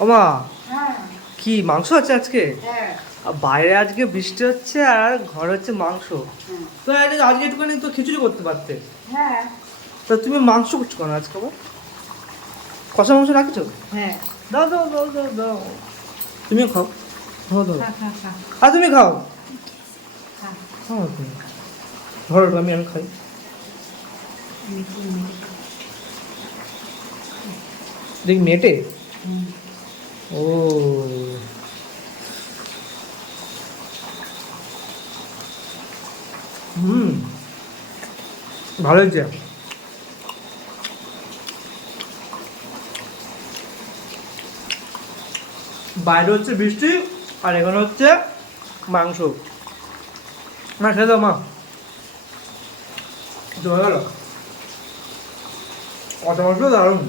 ওমা হ্যাঁ কি মাংস আছে আজকে? হ্যাঁ আর বাইরে আজকে বৃষ্টি হচ্ছে আর ঘরে হচ্ছে মাংস। হুম। তো আজকে একটুখানি তো খিচুড়ি করতে পারতে। হ্যাঁ তো তুমি মাংস করছো কেন আজকে আবার? কষা মাংস রাখছো? হ্যাঁ দাও দাও দাও দাও দাও। তুমিও খাও। খাও দাও। খা খা খা আর তুমি খাও। খা খাও তুমি। ধরো আমি খাই। মিঠু মিঠু দেখ নেটে। হুম ও হুম, ভালো হয়েছে। বাইরে হচ্ছে বৃষ্টি আর এখানে হচ্ছে মাংস। না খেয়ে দাও মা, জমে গেল। কত মাংস দারুণ।